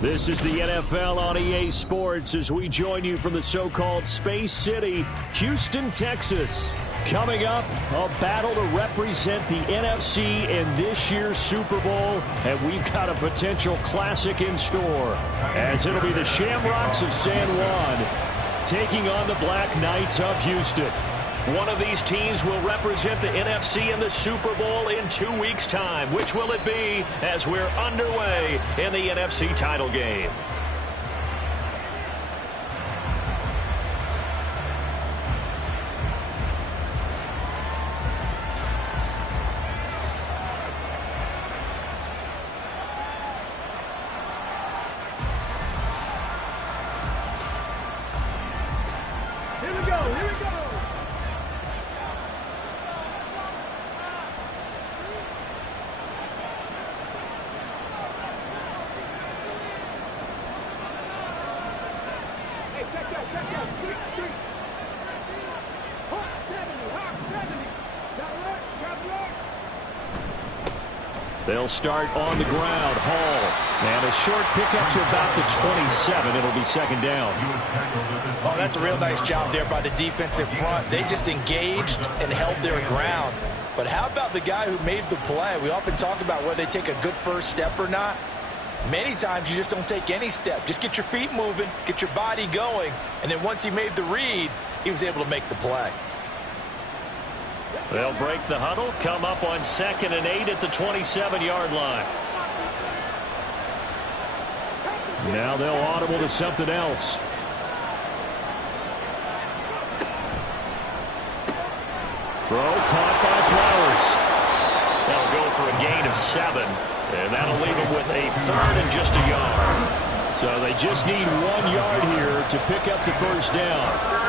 This is the NFL on EA Sports as we join you from the so-called Space City, Houston, Texas. Coming up, a battle to represent the NFC in this year's Super Bowl, and we've got a potential classic in store, as it'll be the Shamrocks of San Juan taking on the Black Knights of Houston. One of these teams will represent the NFC in the Super Bowl in 2 weeks' time. Which will it be as we're underway in the NFC title game? They'll start on the ground. Hall. And a short pickup to about the 27. It'll be second down. Oh, that's a real nice job there by the defensive front. They just engaged and held their ground. But how about the guy who made the play? We often talk about whether they take a good first step or not. Many times you just don't take any step. Just get your feet moving, get your body going, and then once he made the read, he was able to make the play. They'll break the huddle, come up on 2nd and 8 at the 27-yard line. Now they'll audible to something else. Throw caught by Flowers. They'll go for a gain of 7, and that'll leave them with a 3rd and just a yard. So they just need 1 yard here to pick up the first down.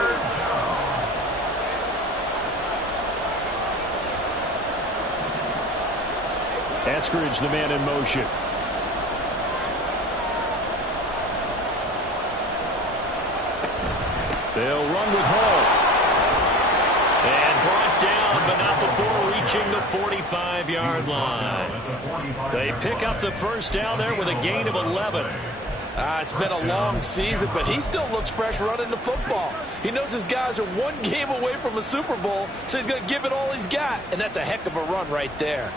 Eskridge, the man in motion. They'll run with Hall. And brought down, but not before reaching the 45-yard line. They pick up the first down there with a gain of 11. It's been a long season, but he still looks fresh running the football. He knows his guys are 1 game away from a Super Bowl, so he's going to give it all he's got. And that's a heck of a run right there.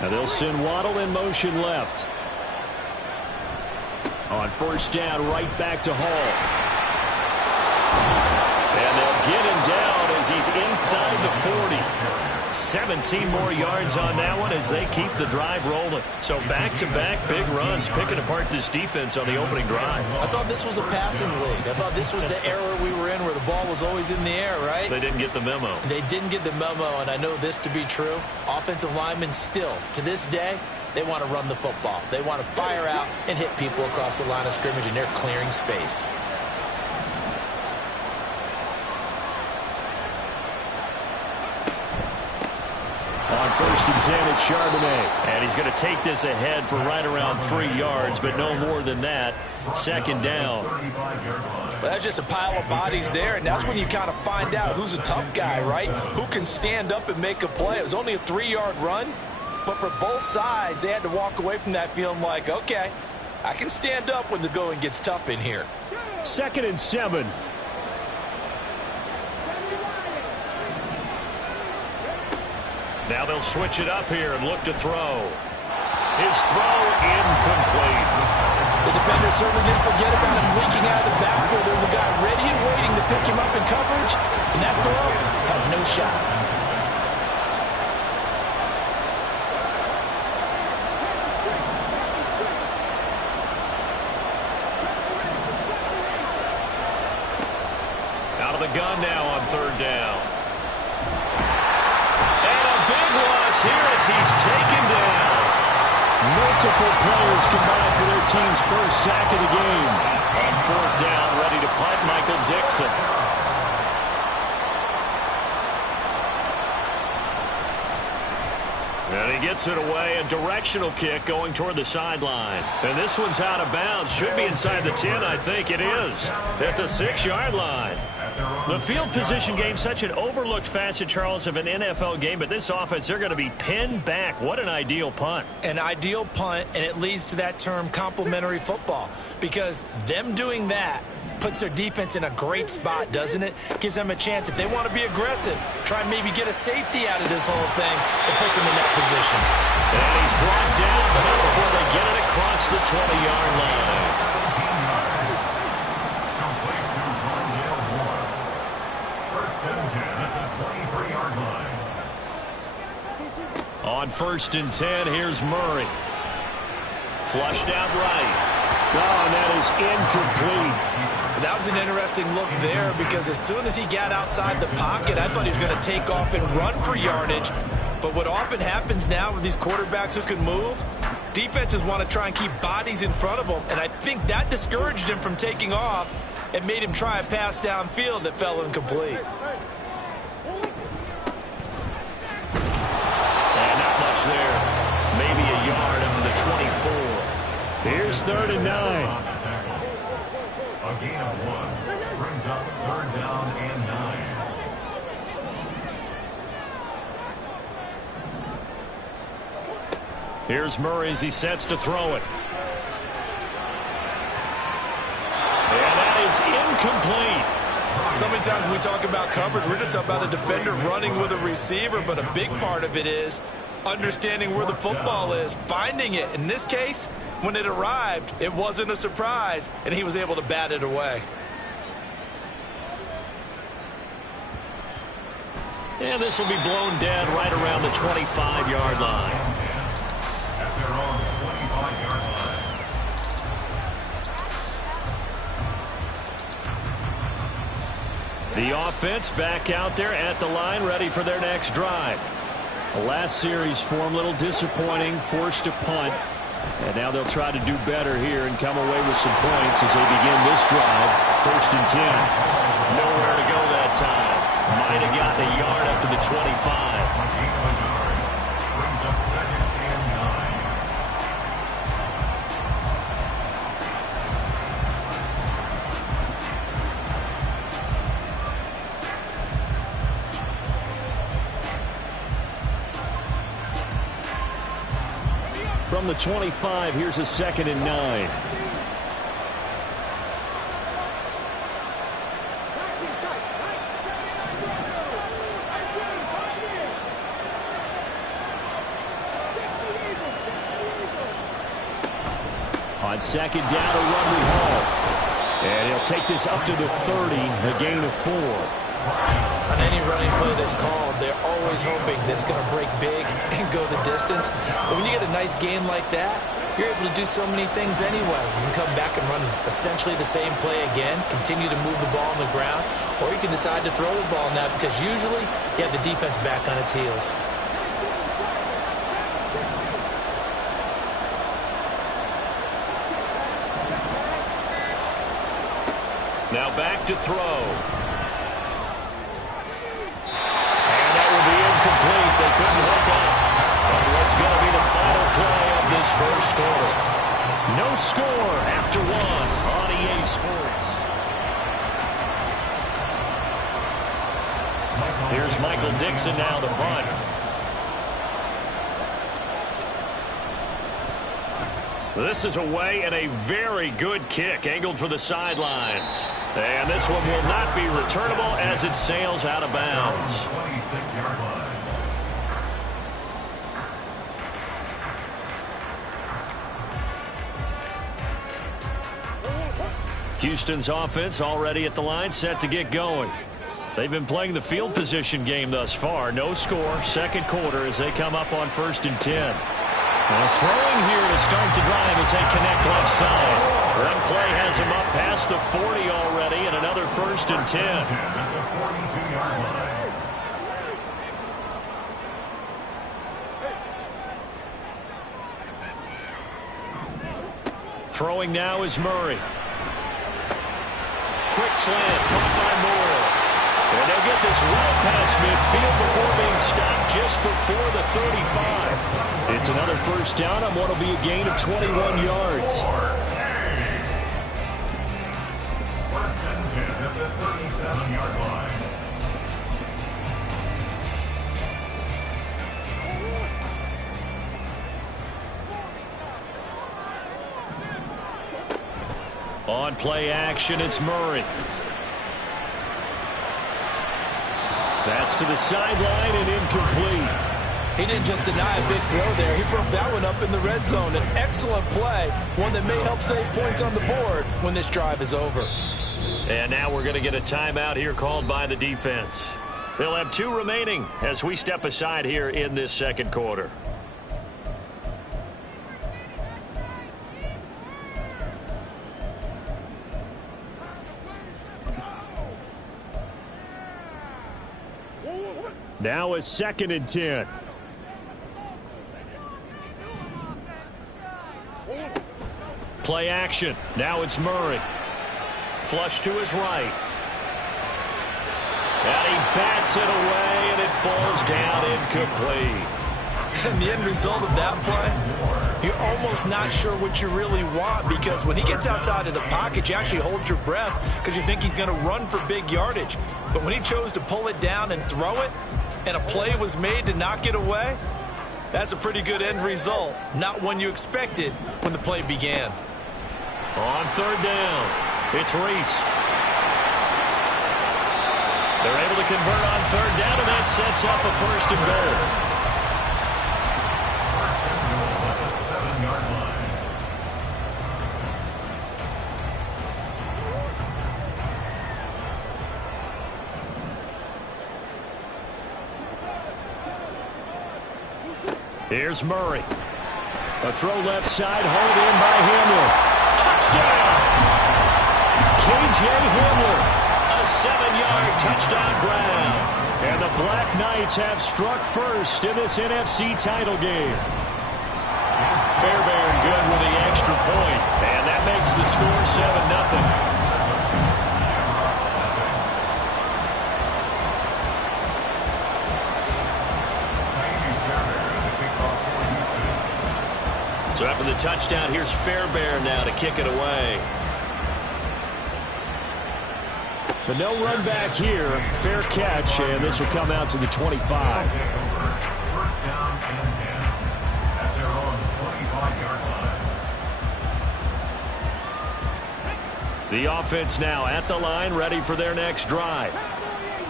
Now they'll send Waddle in motion left. On first down, right back to Hall. And they'll get him down as he's inside the 40. 17 more yards on that one as they keep the drive rolling. So back-to-back big runs, picking apart this defense on the opening drive. I thought this was a passing league. I thought this was the era we were in where the ball was always in the air, right? They didn't get the memo. They didn't get the memo, and I know this to be true. Offensive linemen still, to this day, they want to run the football. They want to fire out and hit people across the line of scrimmage, and they're clearing space. On 1st and 10, it's Charbonnet. And he's going to take this ahead for right around 3 yards, but no more than that. Second down. Well, that's just a pile of bodies there, and that's when you kind of find out who's a tough guy, right? Who can stand up and make a play. It was only a 3-yard run, but for both sides, they had to walk away from that feeling like, okay, I can stand up when the going gets tough in here. 2nd and 7. Now they'll switch it up here and look to throw. His throw incomplete. The defender certainly didn't forget about him leaking out of the backfield. There's a guy ready and waiting to pick him up in coverage, and that throw had no shot. Out of the gun now on 3rd down. Here as he's taken down. Multiple players combined for their team's first sack of the game. On 4th down, ready to punt, Michael Dixon. And he gets it away, a directional kick going toward the sideline. And this one's out of bounds. Should be inside the 10, I think it is. At the 6-yard line. The field position game, such an overlooked facet, Charles, of an NFL game, but this offense, they're going to be pinned back. What an ideal punt. An ideal punt, and it leads to that term complementary football, because them doing that puts their defense in a great spot, doesn't it? Gives them a chance, if they want to be aggressive, try and maybe get a safety out of this whole thing. It puts them in that position. And he's brought down, but not before they get it across the 20-yard line. On 1st and 10, here's Murray. Flushed out right. Oh, and that is incomplete. That was an interesting look there, because as soon as he got outside the pocket, I thought he was going to take off and run for yardage. But what often happens now with these quarterbacks who can move, defenses want to try and keep bodies in front of them, and I think that discouraged him from taking off and made him try a pass downfield that fell incomplete. There, maybe a yard up to the 24. Here's 3rd and 9. A gain of 1 brings up 3rd down and 9. Here's Murray as he sets to throw it. And that is incomplete. So many times when we talk about coverage, we're just about a defender running with a receiver, but a big part of it is understanding where the football is, finding it. In this case, when it arrived, it wasn't a surprise, and he was able to bat it away. And this will be blown dead right around the 25-yard line. At their own 25-yard line. The offense back out there at the line, ready for their next drive. The last series for them, a little disappointing, forced to punt. And now they'll try to do better here and come away with some points as they begin this drive. 1st and 10. Nowhere to go that time. Might have gotten a yard up to the 25. Brings up 2nd and 9. From the 25, here's a 2nd and 9. On 2nd down, a run we haul. And he'll take this up to the 30, a gain of 4. On any running play that's called, they're always hoping that it's going to break big and go the distance. But when you get a nice game like that, you're able to do so many things anyway. You can come back and run essentially the same play again, continue to move the ball on the ground, or you can decide to throw the ball now, because usually you have the defense back on its heels. Now back to throw. They couldn't hook up on what's going to be the final play of this first quarter. No score after 1 on EA Sports. Here's Michael Dixon now to bunt. This is away and a very good kick angled for the sidelines. And this one will not be returnable as it sails out of bounds. 26-yard line. Houston's offense already at the line, set to get going. They've been playing the field position game thus far. No score, 2nd quarter as they come up on 1st and 10. Now throwing here to start the drive as they connect left side. One play has him up past the 40 already, and another 1st and 10. At the 42-yard line. Throwing now is Murray. Quick slant, caught by Moore. And they'll get this well past midfield before being stopped just before the 35. It's another 1st down on what will be a gain of 21 yards. 1st and 10. 10 at the 37-yard line. On play action, it's Murray. That's to the sideline and incomplete. He didn't just deny a big throw there. He broke that one up in the red zone. An excellent play, one that may help save points on the board when this drive is over. And now we're going to get a timeout here called by the defense. They'll have 2 remaining as we step aside here in this second quarter. Now a 2nd and 10. Play action. Now it's Murray. Flush to his right. And he bats it away, and it falls down incomplete. And the end result of that play, you're almost not sure what you really want, because when he gets outside of the pocket, you actually hold your breath because you think he's going to run for big yardage. But when he chose to pull it down and throw it, and a play was made to knock it away, that's a pretty good end result. Not one you expected when the play began. On 3rd down, it's Reese. They're able to convert on 3rd down, and that sets up a 1st and goal. Here's Murray. A throw left side, hauled in by Hamler. Touchdown! K.J. Hamler, a 7-yard touchdown grab. And the Black Knights have struck first in this NFC title game. Fairbairn good with the extra point, and that makes the score 7-0. So after the touchdown, here's Fairbairn now to kick it away. But no run back here. Fair catch, and this will come out to the 25. 1st down and 10 at their own 25-yard line. The offense now at the line, ready for their next drive.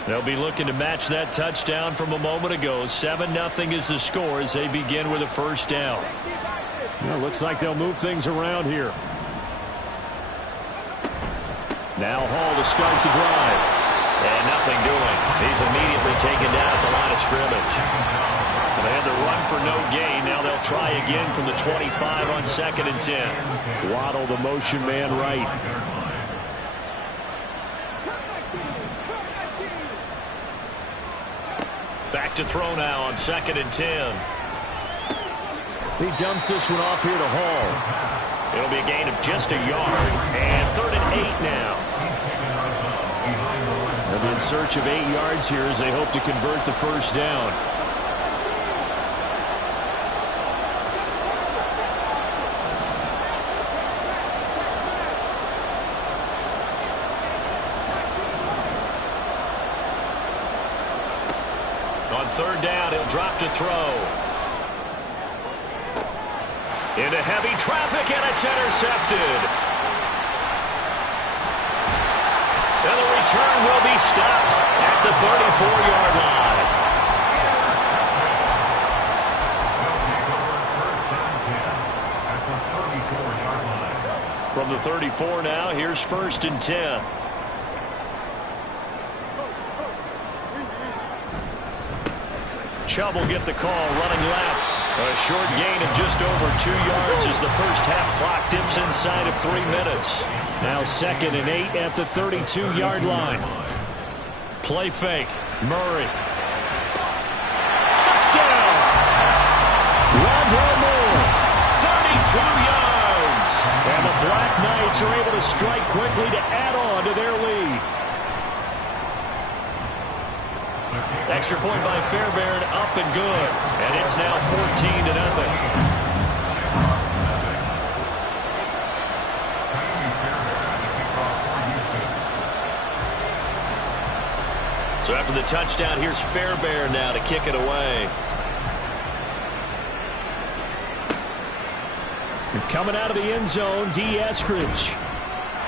They'll be looking to match that touchdown from a moment ago. 7-0 is the score as they begin with a 1st down. Well, looks like they'll move things around here. Now Hall to start the drive. And nothing doing. He's immediately taken down at the line of scrimmage. They had to run for no gain. Now they'll try again from the 25 on 2nd and 10. Waddle, the motion man, right. Back to throw now on 2nd and 10. He dumps this one off here to Hall. It'll be a gain of just a yard. And 3rd and 8 now. They'll be in search of 8 yards here as they hope to convert the 1st down. On 3rd down, he'll drop to throw. Into heavy traffic, and it's intercepted. And the return will be stopped at the 34-yard line. From the 34 now, here's 1st and 10. Chubb will get the call, running left. A short gain of just over 2 yards as the first half clock dips inside of 3 minutes. Now 2nd and 8 at the 32-yard line. Play fake. Murray. Touchdown! Rondell Moore. 32 yards. And the Black Knights are able to strike quickly to add on to their lead. Extra point by Fairbairn, up and good. And it's now 14-0. So after the touchdown, here's Fairbairn now to kick it away. Coming out of the end zone, D. Eskridge.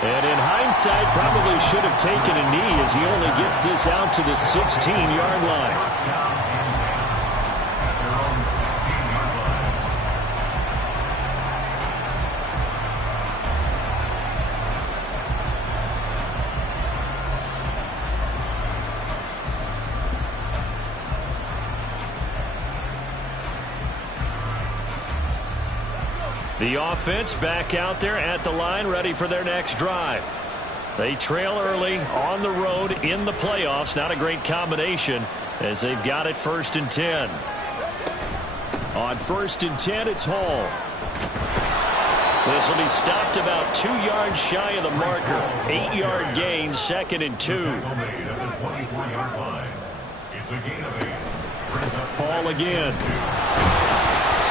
And in hindsight, probably should have taken a knee as he only gets this out to the 16-yard line. The offense back out there at the line, ready for their next drive. They trail early on the road in the playoffs. Not a great combination as they've got it 1st and 10. On 1st and 10, it's Hall. This will be stopped about 2 yards shy of the marker. 8-yard gain, 2nd and 2. Hall again.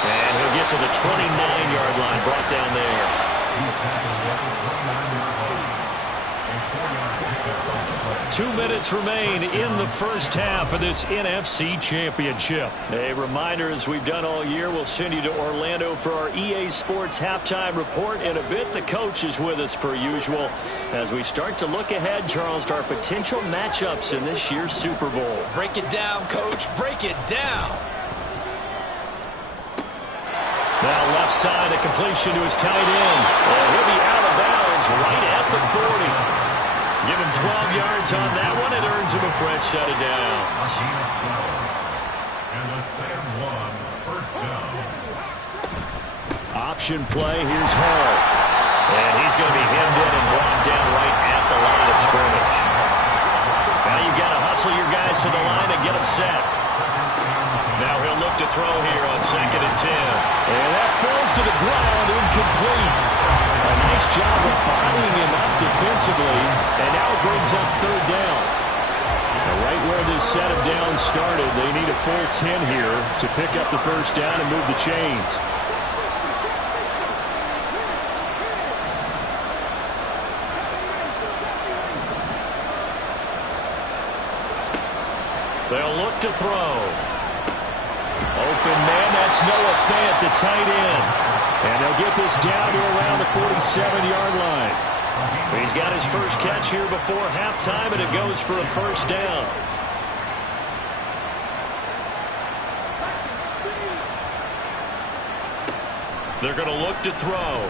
And he'll get to the 29-yard line, brought down there. 2 minutes remain in the first half of this NFC Championship. A reminder, as we've done all year, we'll send you to Orlando for our EA Sports halftime report. In a bit, the coach is with us per usual as we start to look ahead, Charles, to our potential matchups in this year's Super Bowl. Break it down, Coach. Break it down. Now left side, a completion to his tight end. And he'll be out of bounds right at the 40. Give him 12 yards on that one. It earns him a fresh set of downs. Option play. Here's Hall. And he's going to be hemmed in and brought down right at the line of scrimmage. Now you've got to hustle your guys to the line and get them set. Now he'll look to throw here on 2nd and 10. And that falls to the ground, incomplete. A nice job of bodying him up defensively. And now it brings up 3rd down. Right where this set of downs started, they need a full 10 here to pick up the 1st down and move the chains. They'll look to throw. Open man, that's Noah Fant, the tight end. And they'll get this down to around the 47-yard line. He's got his first catch here before halftime, and it goes for a 1st down. They're going to look to throw.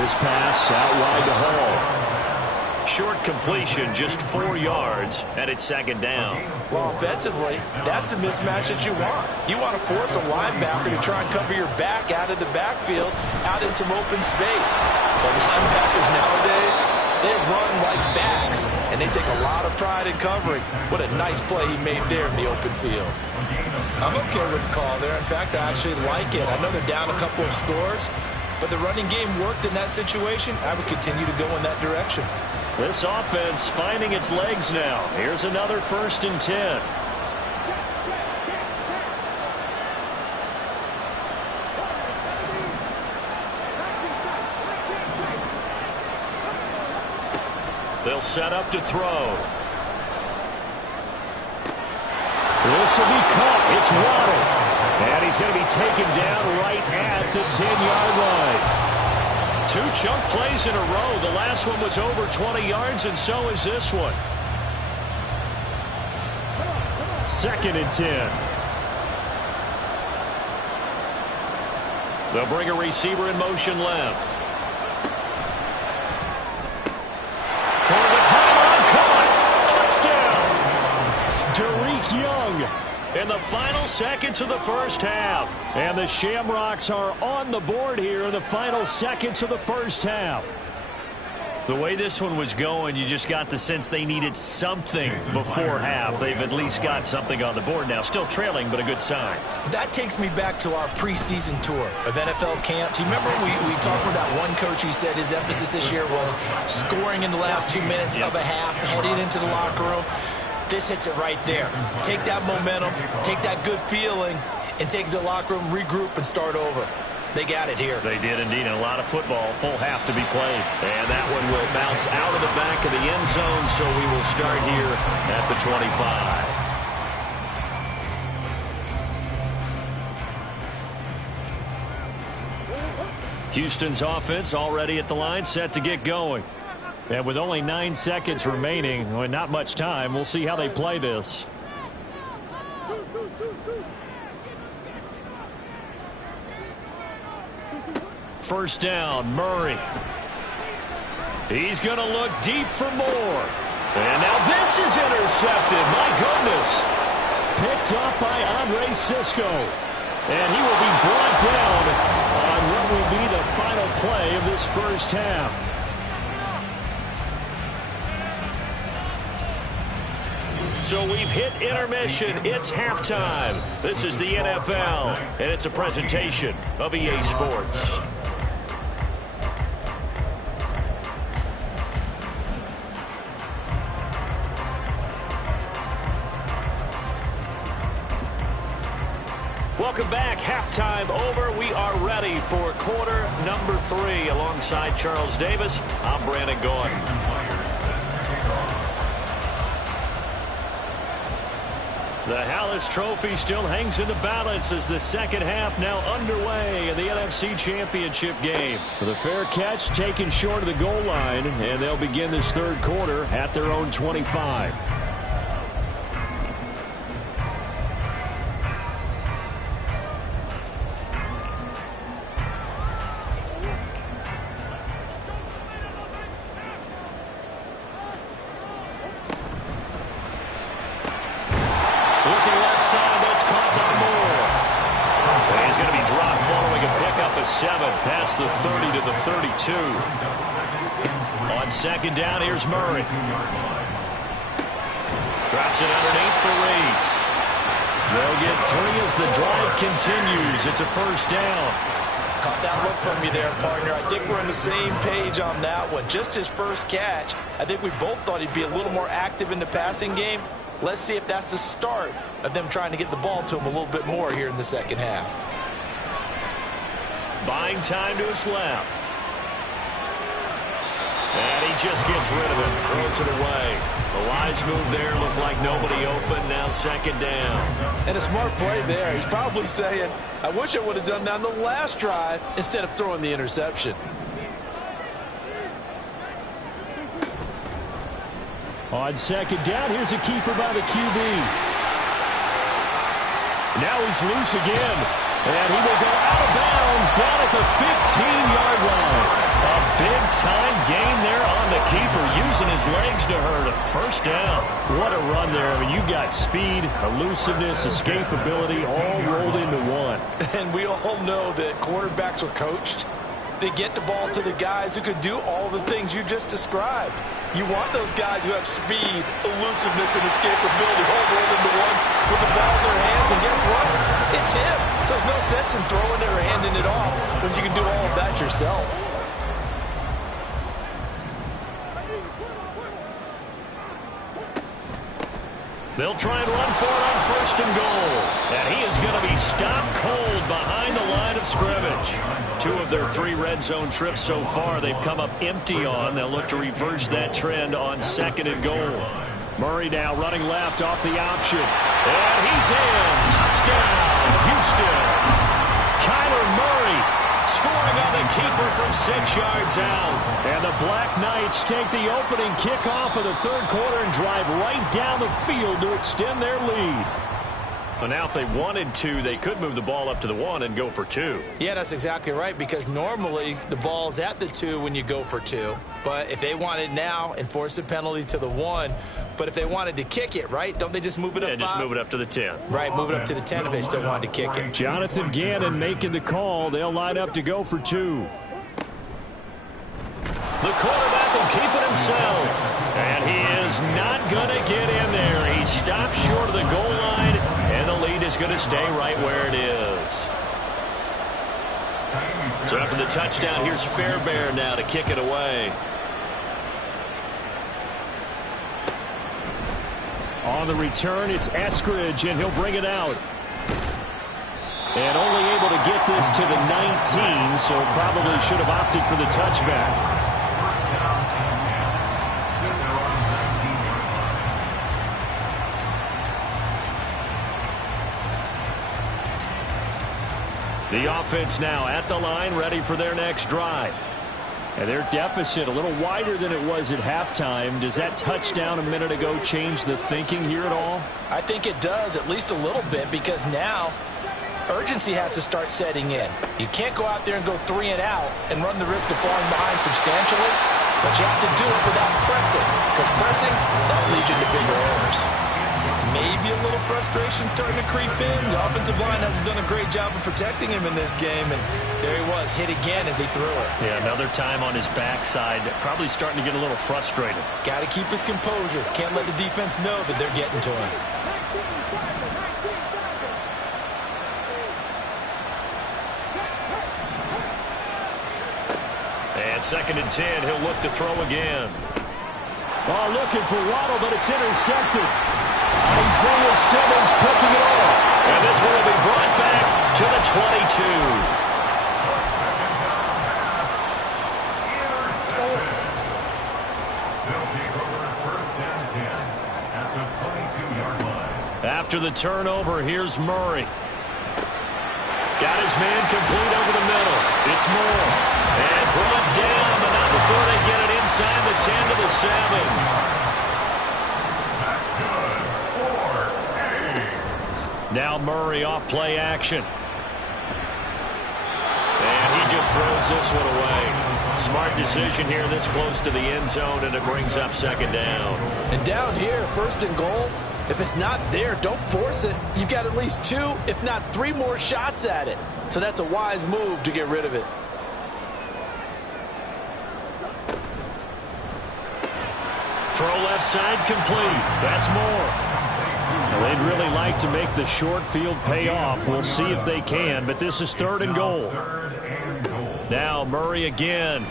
This pass out wide to Hall. Short completion, just 4 yards, and it's 2nd down. Well, offensively, that's the mismatch that you want. You want to force a linebacker to try and cover your back out of the backfield, out in some open space. The linebackers nowadays, they run like backs, and they take a lot of pride in covering. What a nice play he made there in the open field. I'm okay with the call there. In fact, I actually like it. I know they're down a couple of scores, but the running game worked in that situation. I would continue to go in that direction. This offense finding its legs now. Here's another 1st and 10. They'll set up to throw. This will be caught. It's Waddle. And he's going to be taken down right at the 10-yard line. 2 chunk plays in a row. The last one was over 20 yards, and so is this one. 2nd and 10. They'll bring a receiver in motion left. Toward the pylon, caught. Touchdown. Derek Young in the final seconds of the first half. And the Shamrocks are on the board here in the final seconds of the first half. The way this one was going, you just got the sense they needed something before half. They've at least got something on the board now. Still trailing, but a good sign. That takes me back to our preseason tour of NFL camps. You remember we talked with that one coach. He said his emphasis this year was scoring in the last 2 minutes of a half, heading into the locker room. This hits it right there. Take that momentum, take that good feeling, and take it to the locker room, regroup, and start over. They got it here. They did indeed, and a lot of football, full half to be played. And that one will bounce out of the back of the end zone, so we will start here at the 25. Houston's offense already at the line, set to get going. And with only 9 seconds remaining, well, not much time, we'll see how they play this. First down, Murray. He's going to look deep for more. And now this is intercepted. My goodness. Picked up by Andre Sisco. And he will be brought down on what will be the final play of this first half. So we've hit intermission. It's halftime. This is the NFL, and it's a presentation of EA Sports. Welcome back. Halftime over. We are ready for quarter number 3. Alongside Charles Davis, I'm Brandon Gotti. The Hallis Trophy still hangs in the balance as the second half now underway in the NFC Championship game. The fair catch taken short of the goal line, and they'll begin this third quarter at their own 25. Past the 30 to the 32. On second down, here's Murray. Drops it underneath for Reese. They'll get 3 as the drive continues. It's a first down. Caught that look from you there, partner. I think we're on the same page on that one. Just his first catch. I think we both thought he'd be a little more active in the passing game. Let's see if that's the start of them trying to get the ball to him a little bit more here in the second half. Buying time to his left. And he just gets rid of it. Throws it away. The wise move there. Looked like nobody open. Now second down. And a smart play there. He's probably saying, I wish I would have done that on the last drive instead of throwing the interception. On second down, here's a keeper by the QB. Now he's loose again. And he will go out of bounds down at the 15-yard line. A big-time gain there on the keeper, using his legs to hurt him. First down. What a run there. I mean, you got speed, elusiveness, escapability, all rolled into one. And we all know that quarterbacks are coached. They get the ball to the guys who can do all the things you just described. You want those guys who have speed, elusiveness, and escapability all rolled into one with the ball in their hands. And guess what? It's him. So there's no sense in throwing it or handing it off when you can do all of that yourself. They'll try and run for it on first and goal. And he is going to be stopped cold behind the line of scrimmage. 2 of their 3 red zone trips so far they've come up empty on. They'll look to reverse that trend on second and goal. Murray now running left off the option. And he's in. Touchdown, Houston. Kyler Murray scoring on the keeper from 6 yards out. And the Black Knights take the opening kickoff of the third quarter and drive right down the field to extend their lead. Well, now if they wanted to, they could move the ball up to the 1 and go for 2. Yeah, that's exactly right, because normally the ball's at the 2 when you go for 2. But if they wanted now, enforce the penalty to the 1. But if they wanted to kick it, right, don't they just move it up 5? Just move it up to the 10. Right, move it up to the 10 if they still wanted to kick it. Jonathan Gannon making the call. They'll line up to go for 2. The quarterback will keep it himself. And he is not going to get in there. He stopped short of the goal line, and the lead is going to stay right where it is. So after the touchdown, here's Fairbairn now to kick it away. On the return, it's Eskridge, and he'll bring it out. And only able to get this to the 19, so probably should have opted for the touchback. The offense now at the line, ready for their next drive. And their deficit a little wider than it was at halftime. Does that touchdown a minute ago change the thinking here at all? I think it does, at least a little bit, because now urgency has to start setting in. You can't go out there and go 3 and out and run the risk of falling behind substantially, but you have to do it without pressing, because pressing, that leads you to bigger errors. Maybe a little frustration starting to creep in. The offensive line hasn't done a great job of protecting him in this game, and there he was, hit again as he threw it. Yeah, another time on his backside, probably starting to get a little frustrated. Got to keep his composure. Can't let the defense know that they're getting to him. And 2nd and 10, he'll look to throw again. Oh, looking for Waddle, but it's intercepted. Isaiah Simmons picking it off. And this one will be brought back to the 22. They'll take over 1st and 10 at the 22-yard line. After the turnover, here's Murray. Got his man complete over the middle. It's Moore. And brought down, but not before they get it inside the 10 to the 7. Now Murray off play action. And he just throws this one away. Smart decision here this close to the end zone, and it brings up 2nd down. And down here, 1st and goal, if it's not there, don't force it. You've got at least 2, if not 3 more shots at it. So that's a wise move to get rid of it. Throw left side complete. That's Moore. They'd really like to make the short field pay off. We'll see if they can, but this is 3rd and goal. Now Murray again.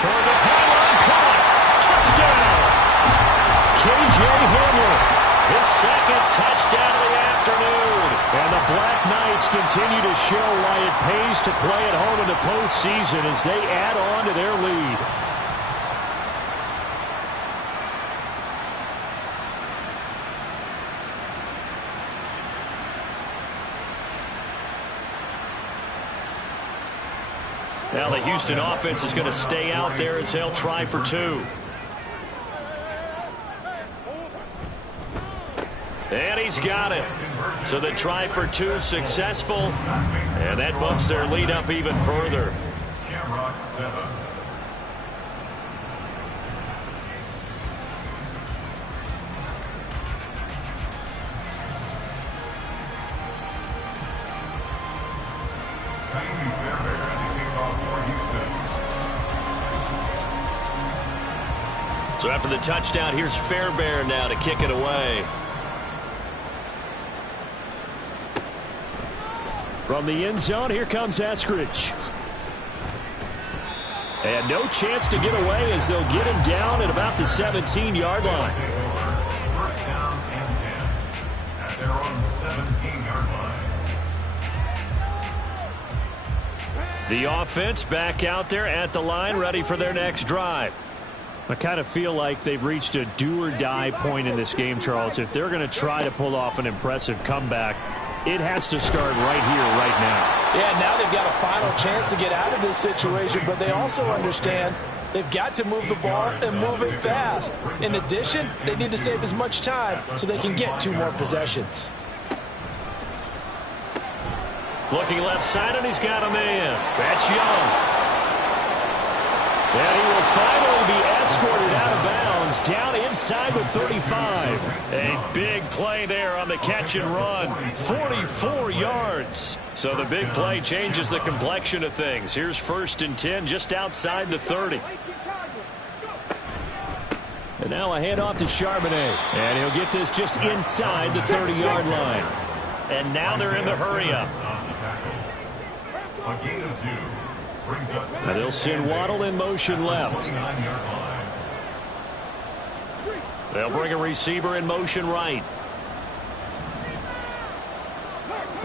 Toward the pylon, caught. Touchdown! K.J. Hamler, his 2nd touchdown of the afternoon. And the Black Knights continue to show why it pays to play at home in the postseason as they add on to their lead. Now the Houston offense is going to stay out there as they'll try for 2. And he's got it. So the try for 2 successful. And that bumps their lead up even further. Shamrock 7. So after the touchdown, here's Fairbairn now to kick it away. From the end zone, here comes Eskridge. And no chance to get away as they'll get him down at about the 17-yard line. 1st down and 10 at their own 17-yard line. The offense back out there at the line, ready for their next drive. I kind of feel like they've reached a do-or-die point in this game, Charles. If they're going to try to pull off an impressive comeback, it has to start right here, right now. Yeah, now they've got a final chance to get out of this situation, but they also understand they've got to move the ball and move it fast. In addition, they need to save as much time so they can get 2 more possessions. Looking left side, and he's got a man. That's Young. And he will finally be escorted out of bounds down inside the 35. A big play there on the catch and run. 44 yards. So the big play changes the complexion of things. Here's 1st and 10 just outside the 30. And now a handoff to Charbonnet. And he'll get this just inside the 30-yard line. And now they're in the hurry-up. A gain of 2. Now they'll send Waddle in motion left. They'll bring a receiver in motion right.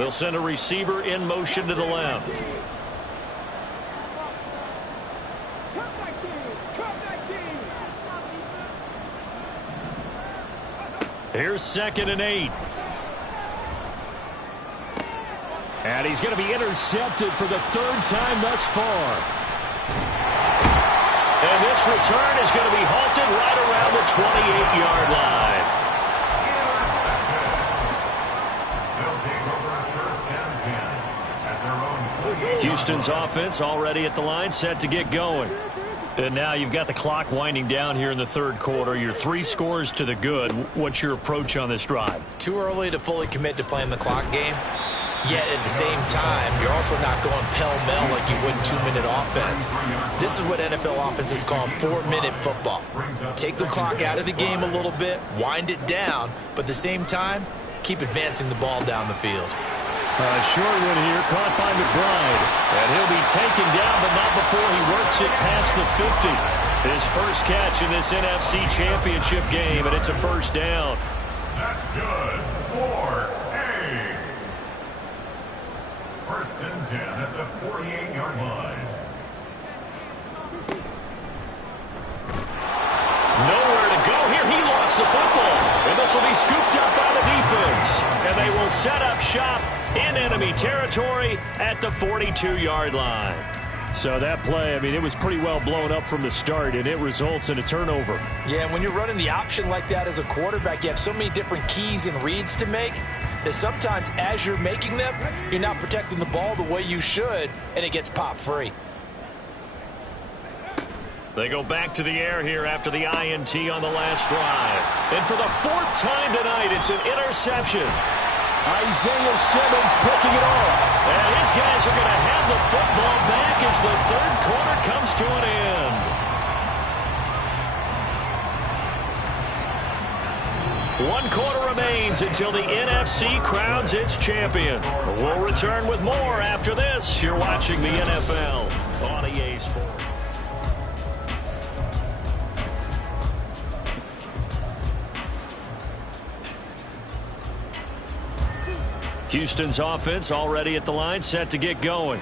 They'll send a receiver in motion to the left. Here's 2nd and 8. And he's going to be intercepted for the 3rd time thus far. And this return is going to be halted right around the 28-yard line. Houston's offense already at the line, set to get going. And now you've got the clock winding down here in the 3rd quarter. You're 3 scores to the good. What's your approach on this drive? Too early to fully commit to playing the clock game. Yet at the same time, you're also not going pell-mell like you would in 2-minute offense. This is what NFL offenses call 4-minute football. Take the clock out of the game a little bit, wind it down, but at the same time, keep advancing the ball down the field. Short one here, caught by McBride. And he'll be taken down, but not before he works it past the 50. His first catch in this NFC Championship game, and it's a 1st down. That's good for A. 1st and 10 at the 48-yard line. Nowhere to go here. He lost the football. And this will be scooped up by the defense. And they will set up shop in enemy territory at the 42-yard line. So that play, I mean, it was pretty well blown up from the start, and it results in a turnover. Yeah, and when you're running the option like that as a quarterback, you have so many different keys and reads to make that sometimes as you're making them, you're not protecting the ball the way you should, and it gets popped free. They go back to the air here after the INT on the last drive. And for the 4th time tonight, it's an interception. Isaiah Simmons picking it off. And his guys are going to have the football back as the 3rd quarter comes to an end. 1 quarter remains until the NFC crowns its champion. We'll return with more after this. You're watching the NFL on EA Sports. Houston's offense already at the line, set to get going.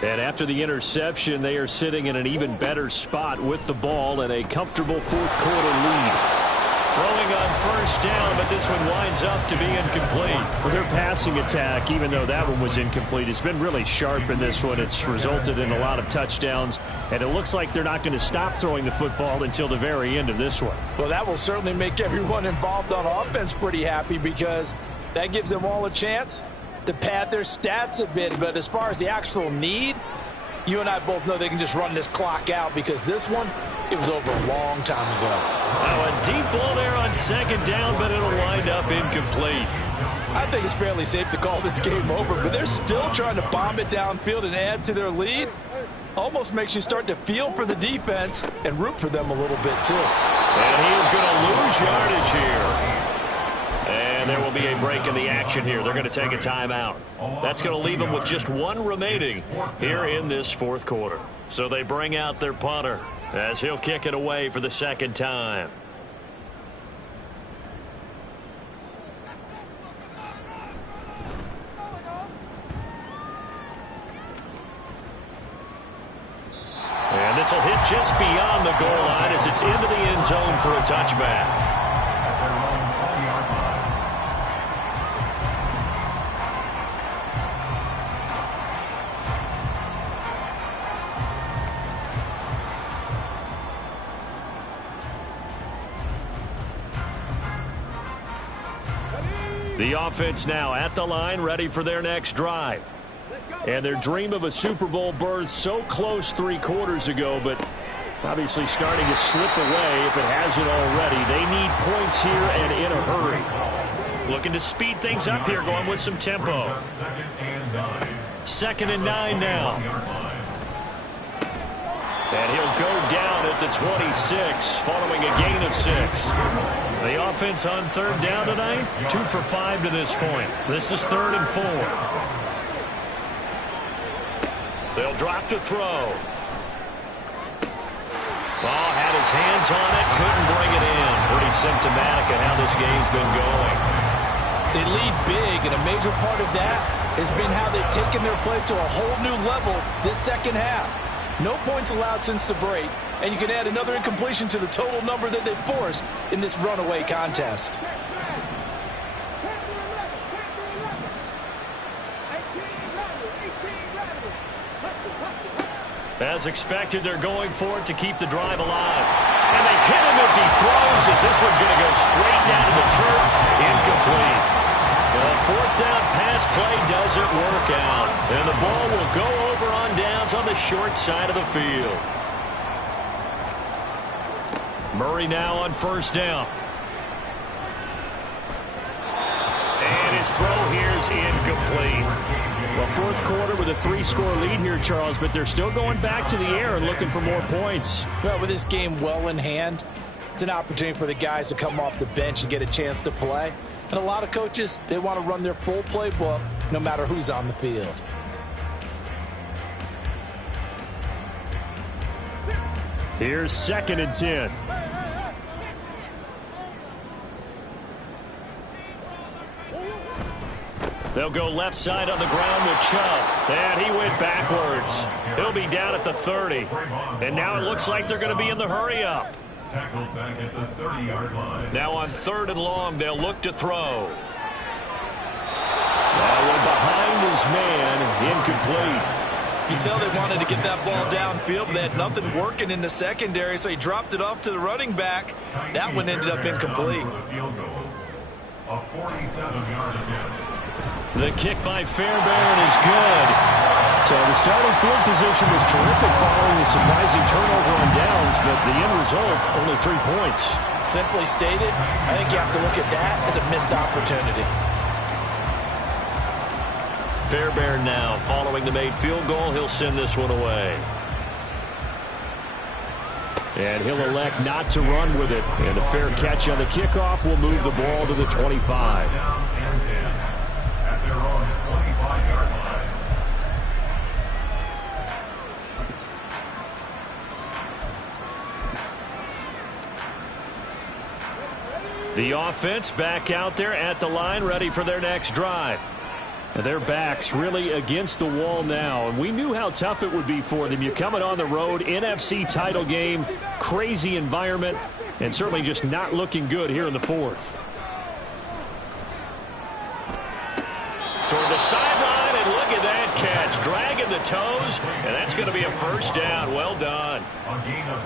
And after the interception, they are sitting in an even better spot with the ball and a comfortable 4th quarter lead. Throwing on 1st down, but this one winds up to be incomplete. Well, their passing attack, even though that one was incomplete, has been really sharp in this one. It's resulted in a lot of touchdowns, and it looks like they're not going to stop throwing the football until the very end of this one. Well, that will certainly make everyone involved on offense pretty happy because that gives them all a chance to pad their stats a bit. But as far as the actual need, you and I both know they can just run this clock out because this one, it was over a long time ago. Now a deep ball there on 2nd down, but it'll wind up incomplete. I think it's fairly safe to call this game over, but they're still trying to bomb it downfield and add to their lead. Almost makes you start to feel for the defense and root for them a little bit too. And he is going to lose yardage here. And there will be a break in the action here. They're going to take a timeout. That's going to leave them with just 1 remaining here in this 4th quarter. So they bring out their punter as he'll kick it away for the 2nd time. And this will hit just beyond the goal line as it's into the end zone for a touchback. The offense now at the line, ready for their next drive. And their dream of a Super Bowl berth so close 3 quarters ago, but obviously starting to slip away if it hasn't already. They need points here and in a hurry. Looking to speed things up here, going with some tempo. 2nd and 9 now. And he'll go down at the 26 following a gain of 6. The offense on 3rd down tonight, 2 for 5 to this point. This is 3rd and 4. They'll drop to throw. Ball had his hands on it, couldn't bring it in. Pretty symptomatic of how this game's been going. They lead big, and a major part of that has been how they've taken their play to a whole new level this second half. No points allowed since the break, and you can add another incompletion to the total number that they've forced in this runaway contest. As expected, they're going for it to keep the drive alive. And they hit him as he throws, as this one's going to go straight down to the turf. Incomplete. The fourth down pass play doesn't work out. And the ball will go over on downs on the short side of the field. Murray now on first down. And his throw here is incomplete. Well, fourth quarter with a 3-score lead here, Charles, but they're still going back to the air and looking for more points. Well, with this game well in hand, it's an opportunity for the guys to come off the bench and get a chance to play. And a lot of coaches, they want to run their full playbook no matter who's on the field. Here's 2nd and 10. They'll go left side on the ground with Chubb. And he went backwards. He'll be down at the 30. And now it looks like they're going to be in the hurry-up. Tackled back at the 30-yard line. Now on 3rd and long, they'll look to throw. That one behind his man, incomplete. You can tell they wanted to get that ball downfield, but they had nothing working in the secondary, so he dropped it off to the running back. That one ended up incomplete. A 47-yard attempt. The kick by Fairbairn is good. So the starting field position was terrific following a surprising turnover on downs, but the end result, only 3 points. Simply stated, I think you have to look at that as a missed opportunity. Fairbairn now, following the made field goal, he'll send this one away. And he'll elect not to run with it. And a fair catch on the kickoff will move the ball to the 25. Down and 10 at their own 25-yard line. The offense back out there at the line, ready for their next drive. And their backs really against the wall now. And we knew how tough it would be for them. You're coming on the road, NFC title game, crazy environment, and certainly just not looking good here in the fourth. Toward the sideline, and look at that catch. Dragging the toes, and that's going to be a first down. Well done.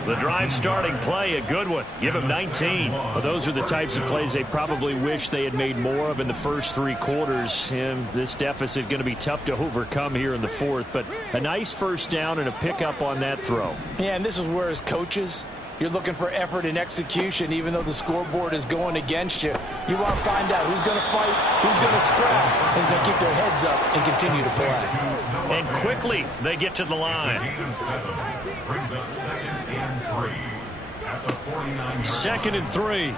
The drive starting play, a good one. Give him 19. Well, those are the types of plays they probably wish they had made more of in the first 3 quarters. And this deficit going to be tough to overcome here in the fourth. But a nice first down and a pickup on that throw. Yeah, and this is where as coaches, you're looking for effort and execution, even though the scoreboard is going against you. You want to find out who's going to fight, who's going to scrap, who's going to keep their heads up and continue to play. And quickly, they get to the line. Brings up 2nd and 3 at the 49-yard 2nd and 3.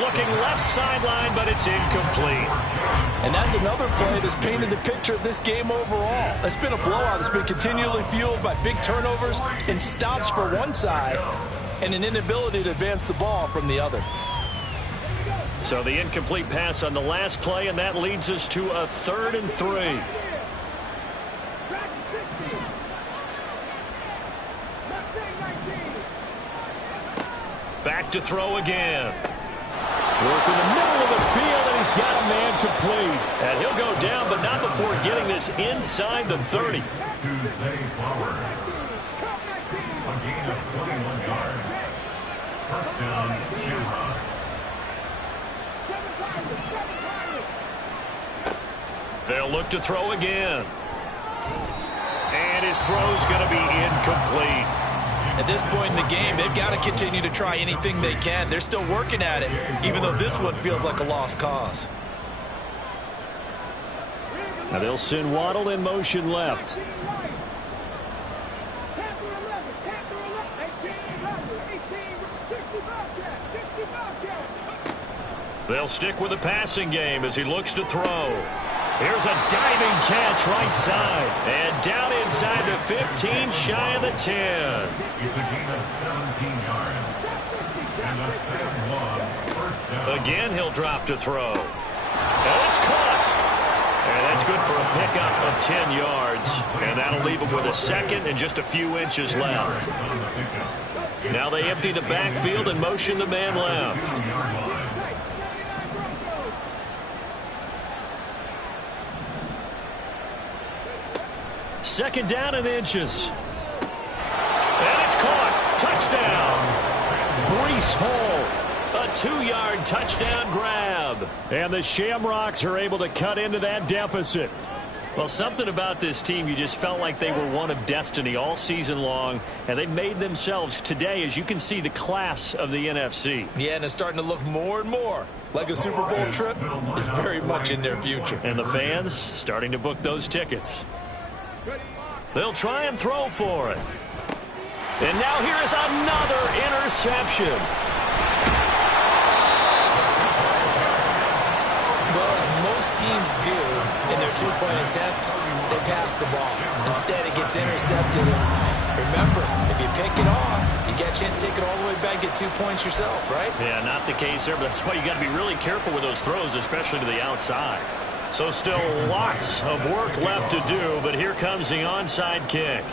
Looking left sideline, but it's incomplete. And that's another play that's painted the picture of this game overall. It's been a blowout. It's been continually fueled by big turnovers and stops for one side and an inability to advance the ball from the other. So the incomplete pass on the last play, and that leads us to a 3rd and 3. Back to throw again. Work in the middle of the field, and he's got a man complete. And he'll go down, but not before getting this inside the 30. Tuesday Flowers. A gain of 21 yards. First down, Shearhawks. They'll look to throw again. And his throw's going to be incomplete. At this point in the game, they've got to continue to try anything they can. They're still working at it, even though this one feels like a lost cause. Now they'll send Waddle in motion left. They'll stick with the passing game as he looks to throw. Here's a diving catch right side. And down inside the 15, shy of the 10. It's a gain of 17 yards. And a second one, first down. Again, he'll drop to throw. And it's caught. And that's good for a pickup of 10 yards. And that'll leave him with a second and just a few inches left. Now they empty the backfield and motion the man left. Second down and inches. And it's caught. Touchdown. Breece Hall. A 2-yard touchdown grab. And the Shamrocks are able to cut into that deficit. Well, something about this team, you just felt like they were one of destiny all season long, and they made themselves today, as you can see, the class of the NFC. Yeah, and it's starting to look more and more like a Super Bowl trip is very much in their future. And the fans starting to book those tickets. They'll try and throw for it. And now here is another interception. Well, as most teams do in their two-point attempt, they pass the ball. Instead, it gets intercepted. And remember, if you pick it off, you get a chance to take it all the way back, get 2 points yourself, right? Yeah, not the case there, but that's why you got to be really careful with those throws, especially to the outside. So still lots of work left to do, but here comes the onside kick.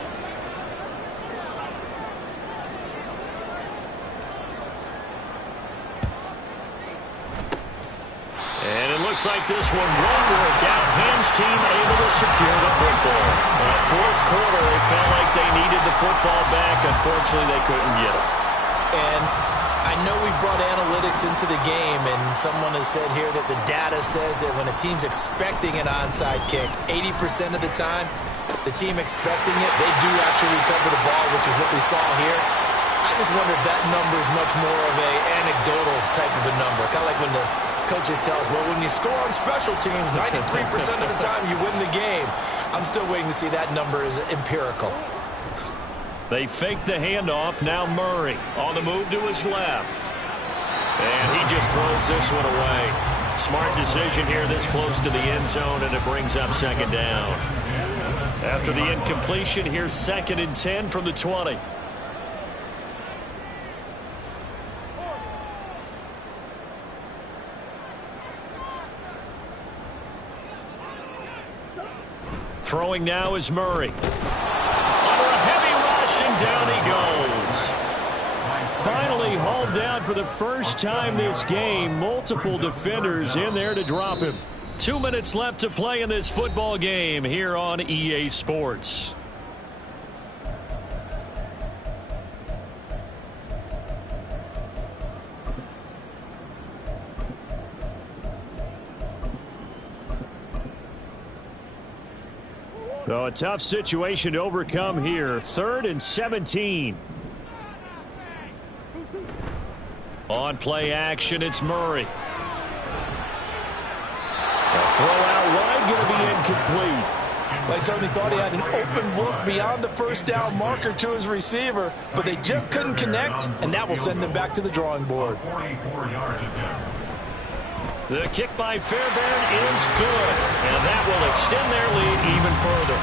And it looks like this one won't work out. Hams team able to secure the football. Fourth quarter, they felt like they needed the football back. Unfortunately, they couldn't get it. And I know we brought analytics into the game, and someone has said here that the data says that when a team's expecting an onside kick, 80% of the time, the team expecting it, they do actually recover the ball, which is what we saw here. I just wonder if that number is much more of a anecdotal type of a number. Kind of like when the coaches tell us, well, when you score on special teams, 93% of the time you win the game. I'm still waiting to see that number is empirical. They fake the handoff. Now Murray on the move to his left. And he just throws this one away. Smart decision here this close to the end zone, and it brings up second down. After the incompletion, here's 2nd and 10 from the 20. Throwing now is Murray. Under a heavy rush, and down he goes. Finally hauled down for the first time this game. Multiple defenders in there to drop him. 2 minutes left to play in this football game here on EA Sports. So a tough situation to overcome here. 3rd and 17. On play action, it's Murray. The throw out wide going to be incomplete. Well, I certainly thought he had an open look beyond the first down marker to his receiver, but they just couldn't connect, and that will send them back to the drawing board. 44-yard attempt. The kick by Fairbairn is good, and that will extend their lead even further.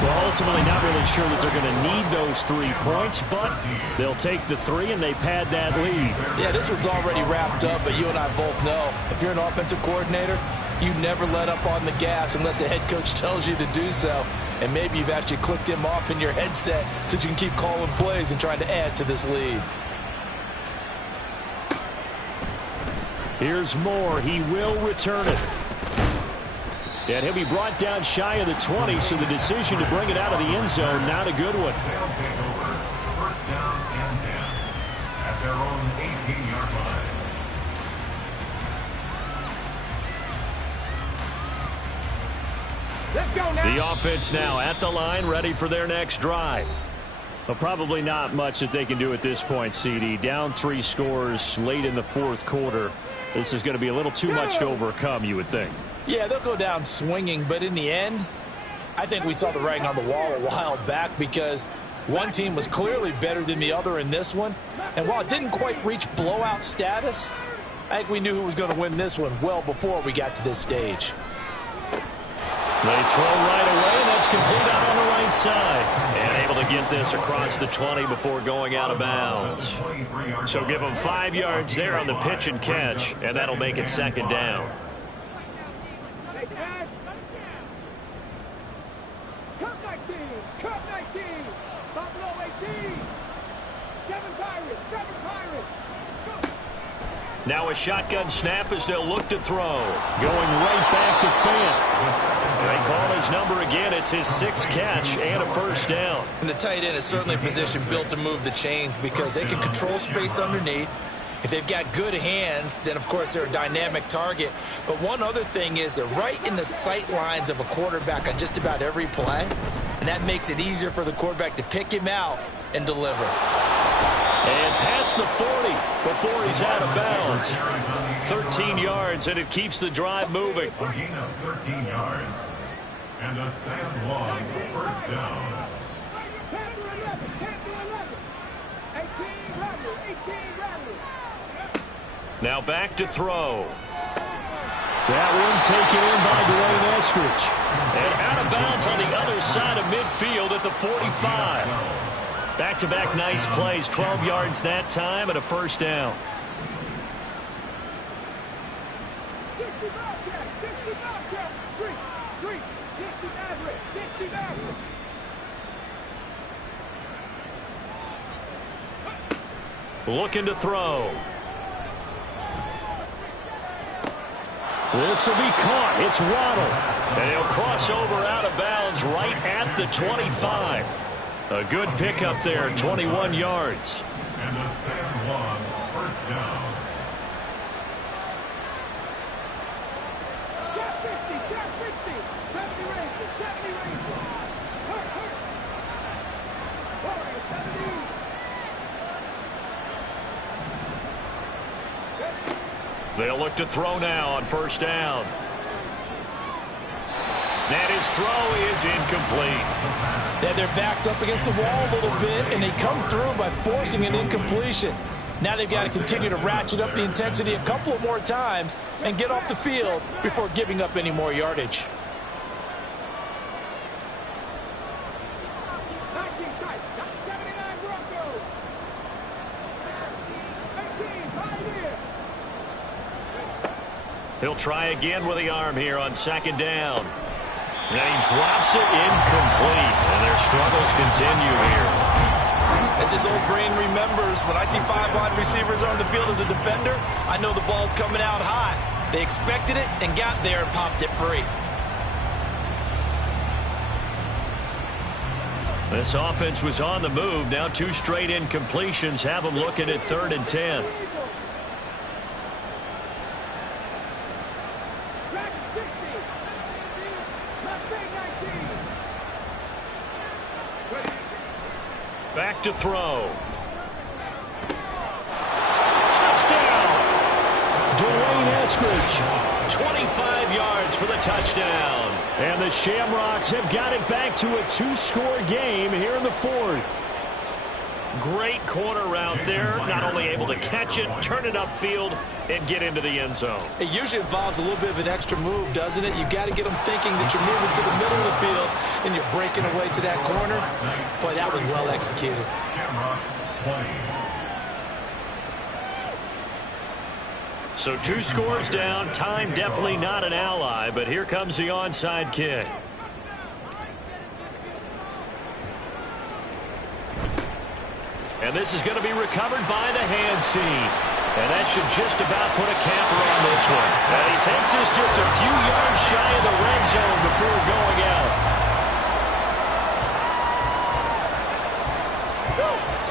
Well, ultimately not really sure that they're going to need those 3 points, but they'll take the 3 and they pad that lead. Yeah, this one's already wrapped up, but you and I both know if you're an offensive coordinator, you never let up on the gas unless the head coach tells you to do so. And maybe you've actually clicked him off in your headset so you can keep calling plays and trying to add to this lead. Here's Moore. He will return it. And he'll be brought down shy of the 20, so the decision to bring it out of the end zone, not a good one. They'll take over. First down and 10 at their own 18-yard line. Let's go now. The offense now at the line, ready for their next drive. Well, probably not much that they can do at this point, CD. Down 3 scores late in the 4th quarter. This is going to be a little too much to overcome, you would think. Yeah, they'll go down swinging, but in the end, I think we saw the writing on the wall a while back because one team was clearly better than the other in this one. And while it didn't quite reach blowout status, I think we knew who was going to win this one well before we got to this stage. They throw right away, and that's complete out on the right side. And able to get this across the 20 before going out of bounds. So give them 5 yards there on the pitch and catch, and that'll make it second down. Now a shotgun snap as they'll look to throw. Going right back to Fant. They call his number again. It's his 6th catch and a first down. And the tight end is certainly a position built to move the chains because they can control space underneath. If they've got good hands, then, of course, they're a dynamic target. But one other thing is they're right in the sight lines of a quarterback on just about every play. And that makes it easier for the quarterback to pick him out and deliver. And past the 40 before he's out of bounds. 13 yards, and it keeps the drive moving. A gain of 13 yards. And a second long first down. Now back to throw. That one taken in by Dwayne Eskridge. And out of bounds on the other side of midfield at the 45. Back-to-back nice plays, 12 yards that time and a first down. Looking to throw. This will be caught. It's Waddle. And he'll cross over out of bounds right at the 25. A good pickup there, 21 yards. And a second long first down. They'll look to throw now on first down. And his throw is incomplete. They have their backs up against the wall a little bit, and they come through by forcing an incompletion. Now they've got to continue to ratchet up the intensity a couple of more times and get off the field before giving up any more yardage. He'll try again with the arm here on second down. And he drops it incomplete. And their struggles continue here. As his old brain remembers, when I see 5 wide receivers on the field as a defender, I know the ball's coming out high. They expected it and got there and popped it free. This offense was on the move. Now 2 straight incompletions have them looking at 3rd and 10. Back to throw. Touchdown! Dwayne Eskridge, 25 yards for the touchdown. And the Shamrocks have got it back to a 2-score game here in the 4th. Great corner route there. Not only able to catch it, turn it upfield, and get into the end zone. It usually involves a little bit of an extra move, doesn't it? You got to get them thinking that you're moving to the middle of the field and you're breaking away to that corner. Boy, that was well executed. So 2 scores down. Time definitely not an ally, but here comes the onside kick. And this is going to be recovered by the hands team. And that should just about put a capper on this one. And he takes this just a few yards shy of the red zone before going out.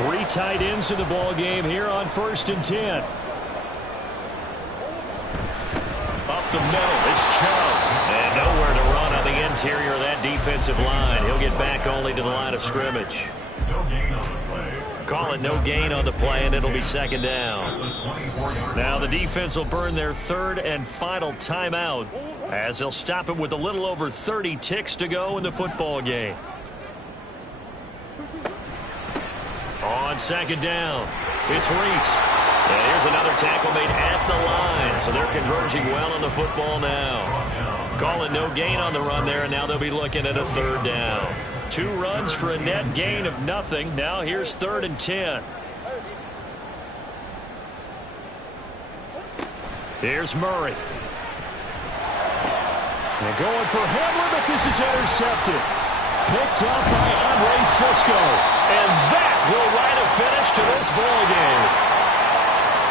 3 tight ends in the ball game here on 1st and 10. Up the middle, it's Chubb. And nowhere to run on the interior of that defensive line. He'll get back only to the line of scrimmage. No gain on the play. Call it no gain on the play, and it'll be second down. Now the defense will burn their 3rd and final timeout as they'll stop it with a little over 30 ticks to go in the football game. On second down, it's Reese. And here's another tackle made at the line. So they're converging well on the football now. Calling no gain on the run there, and now they'll be looking at a 3rd down. 2 runs for a net gain of nothing. Now here's 3rd and 10. Here's Murray. And going for Hamler, but this is intercepted. Picked up by Andre Sisco. And that will write a finish to this ball game.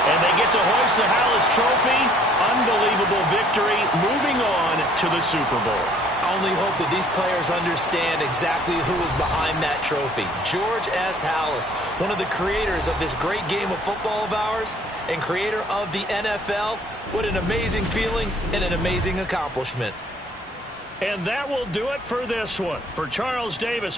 And they get to hoist the Hallis Trophy. Unbelievable victory, moving on to the Super Bowl. I only hope that these players understand exactly who is behind that trophy. George S. Hallis, one of the creators of this great game of football of ours and creator of the NFL. What an amazing feeling and an amazing accomplishment. And that will do it for this one. For Charles Davis.